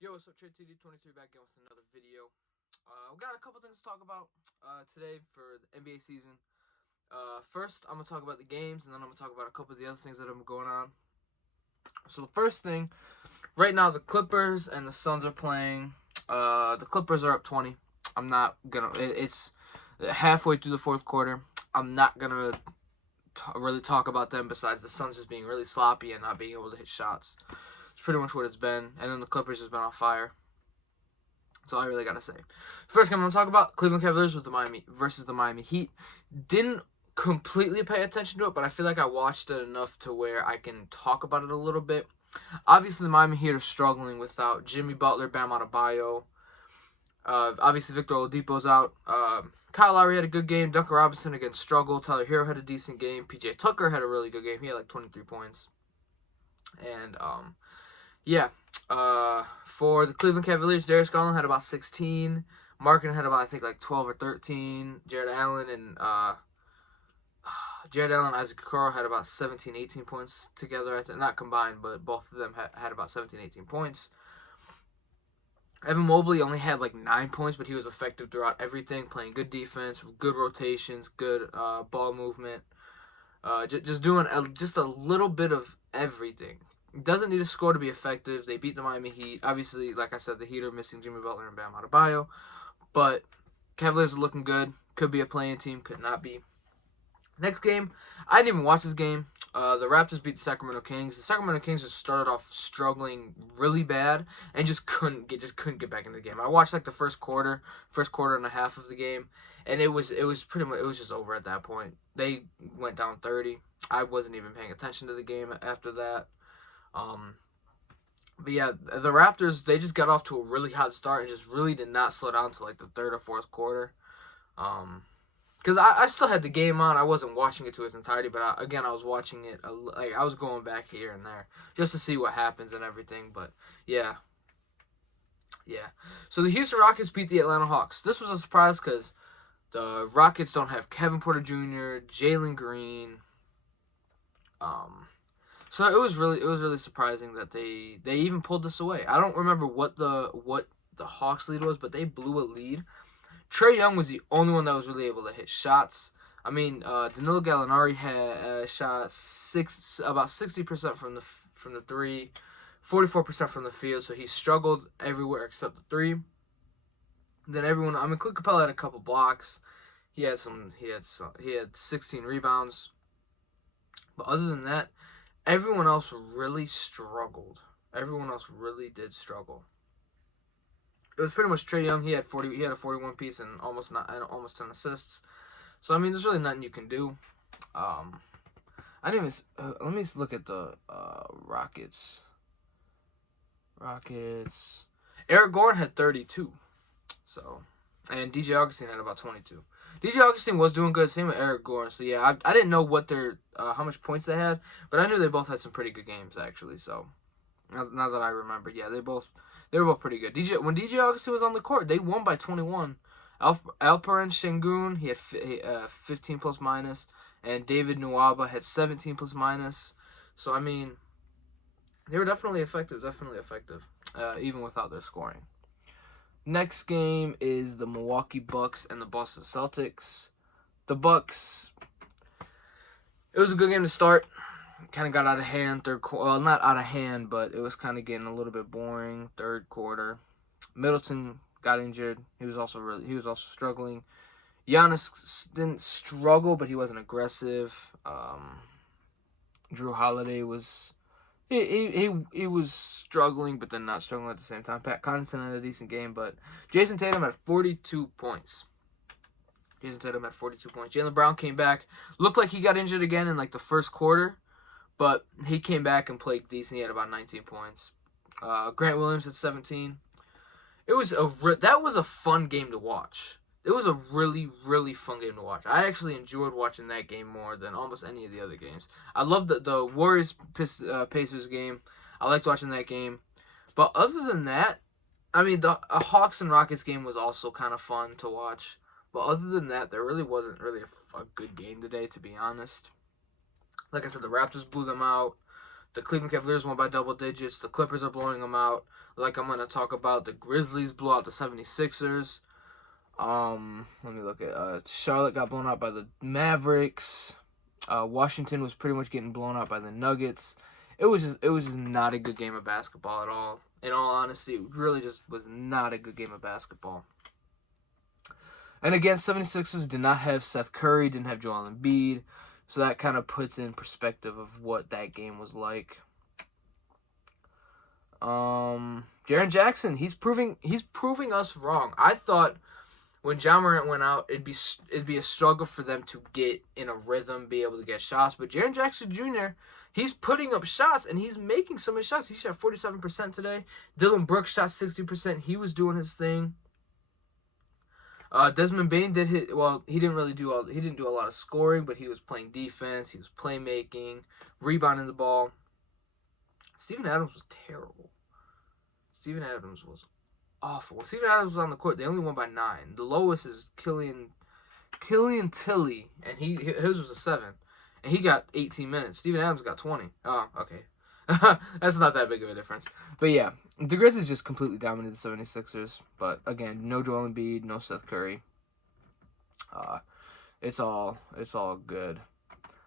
Yo, what's up, Trae 23 back again with another video. We've got a couple things to talk about today for the NBA season. First, I'm going to talk about the games, and then I'm going to talk about a couple of the other things that have been going on. So the first thing, right now the Clippers and the Suns are playing. The Clippers are up 20. I'm not going to, it's halfway through the fourth quarter. I'm not going to really talk about them besides the Suns just being really sloppy and not being able to hit shots. It's pretty much what it's been. And then the Clippers has been on fire. That's all I really gotta say. First game I'm gonna talk about Cleveland Cavaliers with the Miami Heat. Didn't completely pay attention to it, but I feel like I watched it enough to where I can talk about it a little bit. Obviously, the Miami Heat are struggling without Jimmy Butler, Bam Adebayo. Obviously, Victor Oladipo's out. Kyle Lowry had a good game. Duncan Robinson again struggled. Tyler Hero had a decent game. PJ Tucker had a really good game. He had like 23 points. And for the Cleveland Cavaliers, Darius Garland had about 16. Markin had about, I think, like 12 or 13. Jared Allen and Isaac Okoro had about 17, 18 points together. Not combined, but both of them had about 17, 18 points. Evan Mobley only had like 9 points, but he was effective throughout everything, playing good defense, good rotations, good ball movement. Just doing just a little bit of everything. Doesn't need a score to be effective. They beat the Miami Heat. Obviously, like I said, the Heat are missing Jimmy Butler and Bam Adebayo. But Cavaliers are looking good. Could be a playing team. Could not be. Next game, I didn't even watch this game. The Raptors beat the Sacramento Kings. The Sacramento Kings just started off struggling really bad and just couldn't get back into the game. I watched like the first quarter and a half of the game, and it was just over at that point. They went down 30. I wasn't even paying attention to the game after that. But yeah, the Raptors, they just got off to a really hot start and just really did not slow down to like the third or fourth quarter. Because I still had the game on. I wasn't watching it to its entirety, but I was watching it. Like I was going back here and there just to see what happens and everything. But yeah. So the Houston Rockets beat the Atlanta Hawks. This was a surprise because the Rockets don't have Kevin Porter Jr., Jalen Green. So it was really surprising that they even pulled this away. I don't remember what the Hawks lead was, but they blew a lead. Trae Young was the only one that was really able to hit shots. I mean, Danilo Gallinari had shot about 60% from the three, 44% from the field. So he struggled everywhere except the three. Then everyone, I mean, Clint Capella had a couple blocks. He had 16 rebounds. But other than that, everyone else really struggled. Everyone else really did struggle. It was pretty much Trae Young. He had a 41 piece and almost 10 assists. So I mean, there's really nothing you can do. Let me look at the Rockets. Eric Gordon had 32. So, and DJ Augustine had about 22. DJ Augustine was doing good. Same with Eric Gordon. So yeah, I didn't know what how much points they had, but I knew they both had some pretty good games actually. So now that I remember, yeah, they were both pretty good. When DJ Augustine was on the court, they won by 21. Alperen Sengun, he had 15 plus minus, and David Nwaba had 17 plus minus. So I mean, they were definitely effective. Even without their scoring. Next game is the Milwaukee Bucks and the Boston Celtics. The Bucks, it was a good game to start. Kind of got out of hand not out of hand, but it was kind of getting a little bit boring third quarter. Middleton got injured. He was also struggling. Giannis didn't struggle, but he wasn't aggressive. Drew Holiday was he was struggling, but then not struggling at the same time. Pat Connaughton had a decent game, but Jason Tatum had 42 points. Jaylen Brown came back. Looked like he got injured again in like the first quarter, but he came back and played decent. He had about 19 points. Grant Williams had 17. That was a fun game to watch. It was a really, really fun game to watch. I actually enjoyed watching that game more than almost any of the other games. I loved the Warriors Pacers game. I liked watching that game. But other than that, I mean, the Hawks and Rockets game was also kind of fun to watch. But other than that, there really wasn't really a good game today, to be honest. Like I said, the Raptors blew them out. The Cleveland Cavaliers won by double digits. The Clippers are blowing them out. Like I'm going to talk about, the Grizzlies blew out the 76ers. Let me look at Charlotte got blown out by the Mavericks. Washington was pretty much getting blown out by the Nuggets. It was just not a good game of basketball at all. In all honesty, it really just was not a good game of basketball. And again, 76ers did not have Seth Curry, didn't have Joel Embiid, so that kind of puts in perspective of what that game was like. Jaren Jackson, he's proving us wrong. I thought when Ja Morant went out, it'd be a struggle for them to get in a rhythm, be able to get shots. But Jaren Jackson Jr., he's putting up shots, and he's making some of his shots. He shot 47% today. Dylan Brooks shot 60%. He was doing his thing. Desmond Bane did hit. Well, he didn't do a lot of scoring, but he was playing defense. He was playmaking, rebounding the ball. Steven Adams was terrible. Steven Adams was awful. When Steven Adams was on the court, they only won by 9. The lowest is Killian Tilly, and his was a 7, and he got 18 minutes. Steven Adams got 20. Oh, okay. That's not that big of a difference. But yeah, the Grizzlies just completely dominated the 76ers. But again, no Joel Embiid, no Seth Curry. It's all good.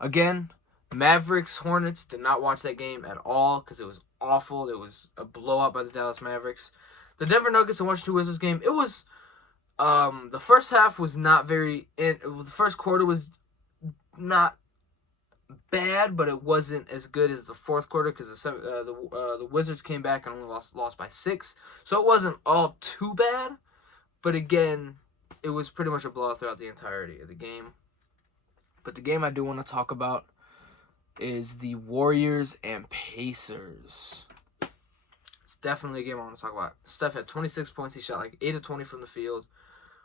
Again, Mavericks Hornets, did not watch that game at all because it was awful. It was a blowout by the Dallas Mavericks. The Denver Nuggets and Washington Wizards game, it was the first half was not very the first quarter was not bad, but it wasn't as good as the fourth quarter because the Wizards came back and only lost by 6. So it wasn't all too bad, but again, it was pretty much a blowout throughout the entirety of the game. But the game I do want to talk about is the Warriors and Pacers. It's definitely a game I want to talk about. Steph had 26 points. He shot like 8 of 20 from the field.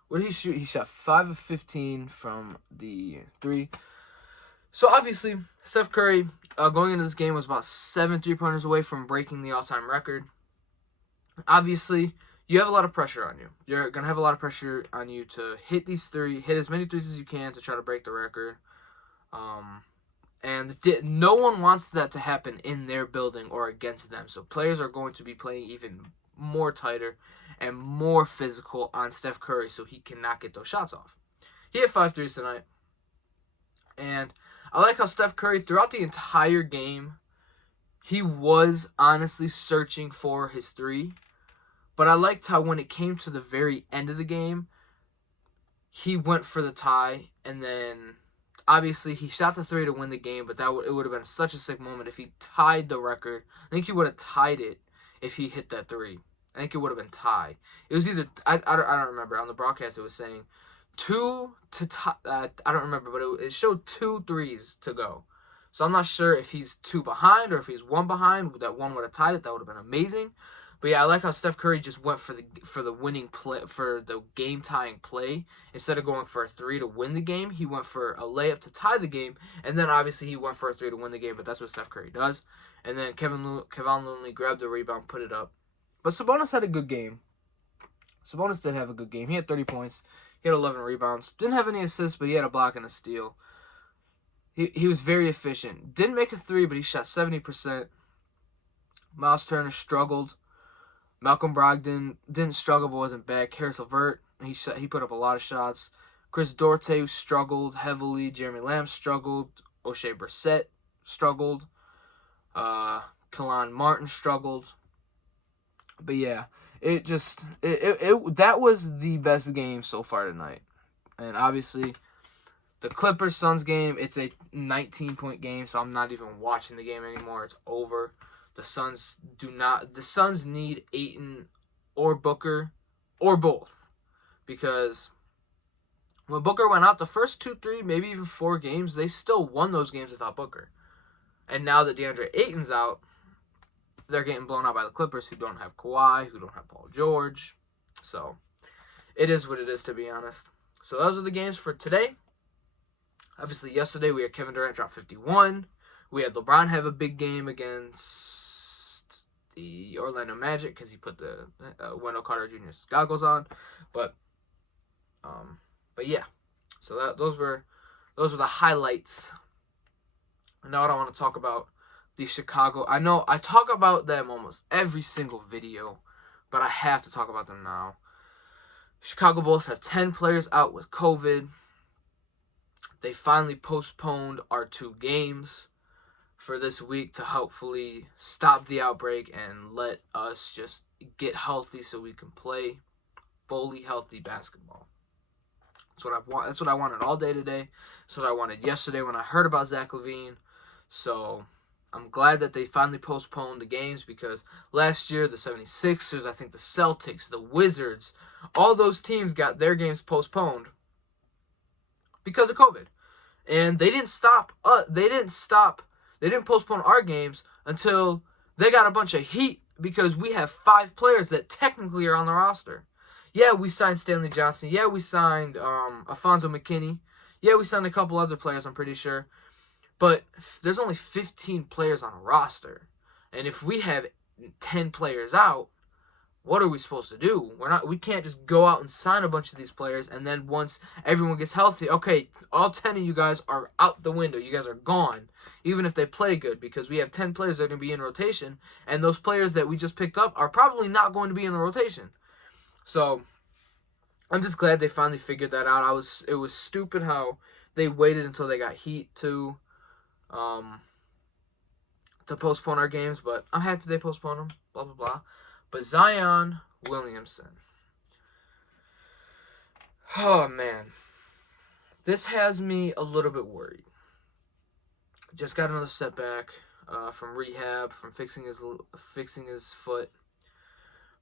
What did he shoot? He shot 5 of 15 from the 3. So obviously, Steph Curry going into this game was about 7 3-pointers away from breaking the all-time record. Obviously, you have a lot of pressure on you. You're going to have a lot of pressure on you to hit as many threes as you can to try to break the record. And no one wants that to happen in their building or against them. So players are going to be playing even more tighter and more physical on Steph Curry so he cannot get those shots off. He hit 5 threes tonight. And I like how Steph Curry, throughout the entire game, he was honestly searching for his 3. But I liked how when it came to the very end of the game, he went for the tie. And then, obviously, he shot the 3 to win the game. But it would have been such a sick moment if he tied the record. I think he would have tied it if he hit that 3. I think it would have been tied. It was either, I don't remember. On the broadcast, it was saying 2 to tie. I don't remember, but it showed 2 threes to go. So I'm not sure if he's 2 behind or if he's 1 behind. That one would have tied it. That would have been amazing. But yeah, I like how Steph Curry just went for the winning play, for the game tying play. Instead of going for a 3 to win the game, he went for a layup to tie the game, and then obviously he went for a 3 to win the game. But that's what Steph Curry does. And then Kevin Looney grabbed the rebound, put it up. But Sabonis had a good game. Sabonis did have a good game. He had 30 points. He had 11 rebounds. Didn't have any assists, but he had a block and a steal. He was very efficient. Didn't make a 3, but he shot 70%. Miles Turner struggled. Malcolm Brogdon didn't struggle, but wasn't bad. Karis LeVert, he put up a lot of shots. Chris Duarte struggled heavily. Jeremy Lamb struggled. O'Shea Brissett struggled. Kelan Martin struggled. But yeah, that was the best game so far tonight. And obviously, the Clippers-Suns game, it's a 19-point game, so I'm not even watching the game anymore. It's over. The Suns need Ayton or Booker or both. Because when Booker went out, the first 2, 3, maybe even 4 games, they still won those games without Booker. And now that DeAndre Ayton's out, they're getting blown out by the Clippers, who don't have Kawhi, who don't have Paul George. So, it is what it is, to be honest. So, those are the games for today. Obviously, yesterday we had Kevin Durant drop 51. We had LeBron have a big game against the Orlando Magic because he put the Wendell Carter Jr.'s goggles on. But yeah. So those were the highlights. Now what I want to talk about the Chicago. I know I talk about them almost every single video, but I have to talk about them now. Chicago Bulls have 10 players out with COVID. They finally postponed our 2 games for this week to hopefully stop the outbreak and let us just get healthy so we can play fully healthy basketball. That's what I wanted all day today. That's what I wanted yesterday when I heard about Zach LaVine. So I'm glad that they finally postponed the games, because last year the 76ers, I think the Celtics, the Wizards, all those teams got their games postponed because of COVID. And they didn't postpone our games until they got a bunch of heat, because we have 5 players that technically are on the roster. Yeah, we signed Stanley Johnson. Yeah, we signed Alfonso McKinney. Yeah, we signed a couple other players, I'm pretty sure. But there's only 15 players on a roster. And if we have 10 players out, what are we supposed to do? We can't just go out and sign a bunch of these players, and then once everyone gets healthy, okay, all 10 of you guys are out the window. You guys are gone, even if they play good, because we have 10 players that are going to be in rotation, and those players that we just picked up are probably not going to be in the rotation. So I'm just glad they finally figured that out. It was stupid how they waited until they got heat to postpone our games, but I'm happy they postponed them, blah, blah, blah. But Zion Williamson. Oh, man. This has me a little bit worried. Just got another setback from rehab, from fixing his foot.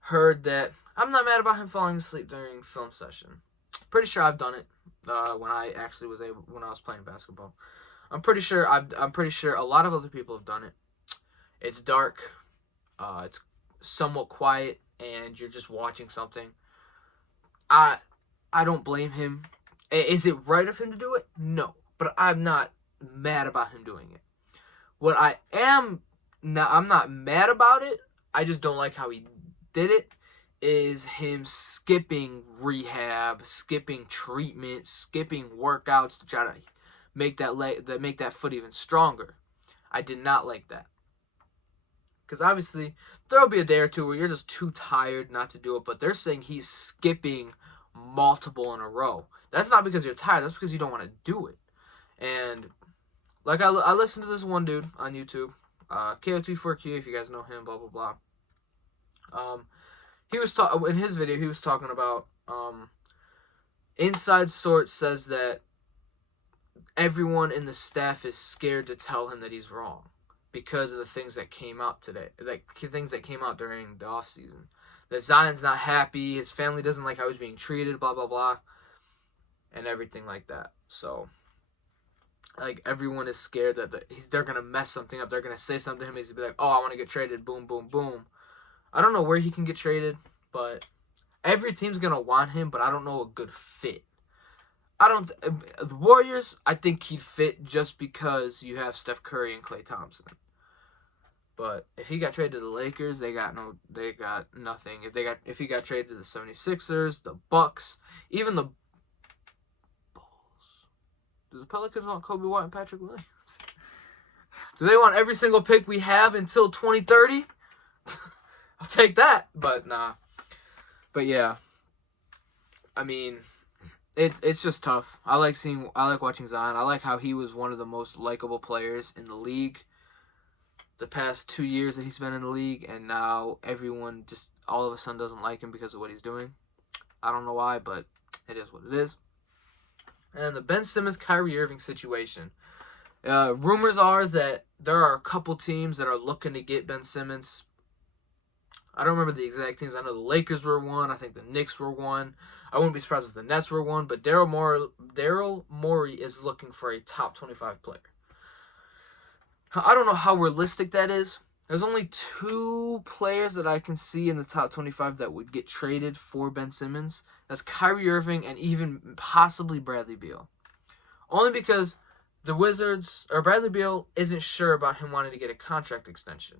Heard that I'm not mad about him falling asleep during film session. Pretty sure I've done it when I was playing basketball. I'm pretty sure a lot of other people have done it. It's dark. It's somewhat quiet, and you're just watching something. I don't blame him. Is it right of him to do it? No, but I'm not mad about him doing it. I'm not mad about it. I just don't like how he did it. Is him skipping rehab, skipping treatment, skipping workouts to try to make that foot even stronger. I did not like that. Because obviously, there'll be a day or two where you're just too tired not to do it, but they're saying he's skipping multiple in a row. That's not because you're tired, that's because you don't want to do it. And, like, I listened to this one dude on YouTube, KOT4Q, if you guys know him, blah, blah, blah. In his video, he was talking about, inside source says that everyone in the staff is scared to tell him that he's wrong, because of the things that came out today, like things that came out during the offseason. That Zion's not happy, his family doesn't like how he's being treated, blah, blah, blah, and everything like that. So, like, everyone is scared that they're going to mess something up. They're going to say something to him. He's going to be like, oh, I want to get traded, boom, boom, boom. I don't know where he can get traded, but every team's going to want him, but I don't know a good fit. The Warriors, I think he'd fit just because you have Steph Curry and Klay Thompson. But if he got traded to the Lakers, they got nothing. If he got traded to the 76ers, the Bucks, even the Bulls. Do the Pelicans want Kobe White and Patrick Williams? Do they want every single pick we have until 2030? I'll take that, but nah. But yeah. I mean, it's just tough. I like watching Zion. I like how he was one of the most likable players in the league the past 2 years that he's been in the league, and now everyone just all of a sudden doesn't like him because of what he's doing. I don't know why, but it is what it is. And the Ben Simmons, Kyrie Irving situation. Rumors are that there are a couple teams that are looking to get Ben Simmons. I don't remember the exact teams. I know the Lakers were one. I think the Knicks were one. I wouldn't be surprised if the Nets were one. But Daryl Morey is looking for a top 25 player. I don't know how realistic that is. There's only 2 players that I can see in the top 25 that would get traded for Ben Simmons. That's Kyrie Irving and even possibly Bradley Beal. Only because the Wizards, or Bradley Beal, isn't sure about him wanting to get a contract extension.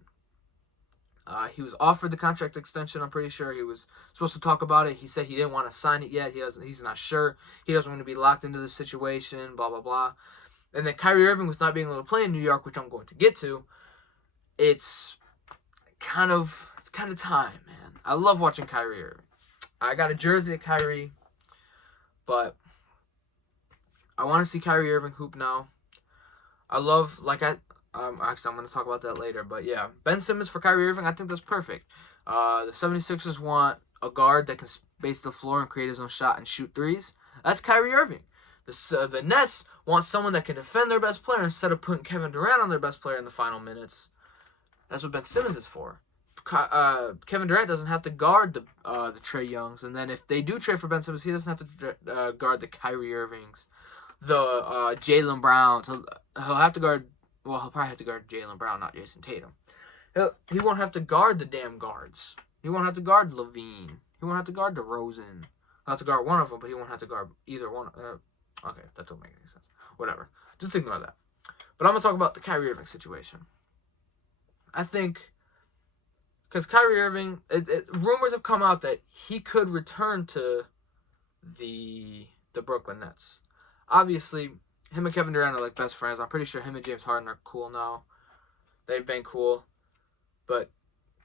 He was offered the contract extension. I'm pretty sure he was supposed to talk about it. He said he didn't want to sign it yet. He's not sure. He doesn't want to be locked into this situation, blah, blah, blah. And then Kyrie Irving, with not being able to play in New York, which I'm going to get to, it's kind of time, man. I love watching Kyrie Irving. I got a jersey of Kyrie, but I want to see Kyrie Irving hoop now. I love, actually, I'm going to talk about that later, but yeah, Ben Simmons for Kyrie Irving, I think that's perfect. The 76ers want a guard that can space the floor and create his own shot and shoot threes. That's Kyrie Irving. The Nets want someone that can defend their best player instead of putting Kevin Durant on their best player in the final minutes. That's what Ben Simmons is for. Kevin Durant doesn't have to guard the Trae Youngs, and then if they do trade for Ben Simmons, he doesn't have to guard the Kyrie Irvings, the Jaylen Browns. He'll have to guard. Well, he'll probably have to guard Jaylen Brown, not Jason Tatum. He won't have to guard the damn guards. He won't have to guard Levine. He won't have to guard DeRozan. He'll have to guard one of them, but he won't have to guard either one. Okay, that don't make any sense. Whatever. Just ignore that. But I'm going to talk about the Kyrie Irving situation. I think, because Kyrie Irving, rumors have come out that he could return to the Brooklyn Nets. Obviously, him and Kevin Durant are like best friends. I'm pretty sure him and James Harden are cool now. They've been cool. But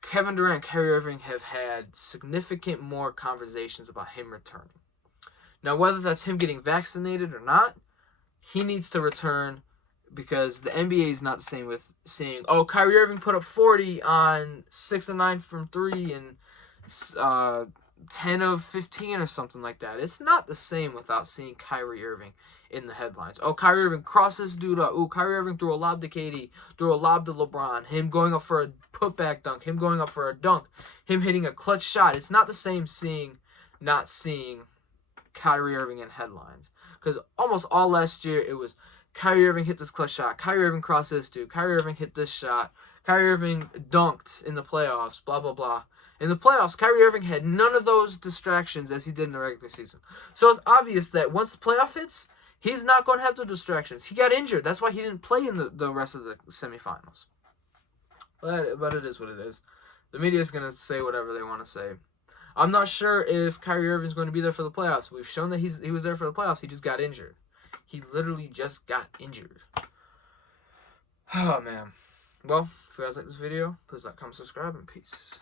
Kevin Durant and Kyrie Irving have had significant more conversations about him returning. Now, whether that's him getting vaccinated or not, he needs to return because the NBA is not the same with saying, oh, Kyrie Irving put up 40 on 6 of 9 from 3 and 10 of 15 or something like that. It's not the same without seeing Kyrie Irving in the headlines. Oh, Kyrie Irving crossed this dude up. Oh, Kyrie Irving threw a lob to KD, threw a lob to LeBron, him going up for a putback dunk, him going up for a dunk, him hitting a clutch shot. It's not the same not seeing Kyrie Irving in headlines. Because almost all last year, it was Kyrie Irving hit this clutch shot, Kyrie Irving crossed this dude, Kyrie Irving hit this shot, Kyrie Irving dunked in the playoffs, blah, blah, blah. In the playoffs, Kyrie Irving had none of those distractions as he did in the regular season. So it's obvious that once the playoff hits, he's not going to have the distractions. He got injured. That's why he didn't play in the rest of the semifinals. But it is what it is. The media is going to say whatever they want to say. I'm not sure if Kyrie Irving is going to be there for the playoffs. We've shown that he was there for the playoffs. He just got injured. He literally just got injured. Oh, man. Well, if you guys like this video, please like, comment, subscribe, and peace.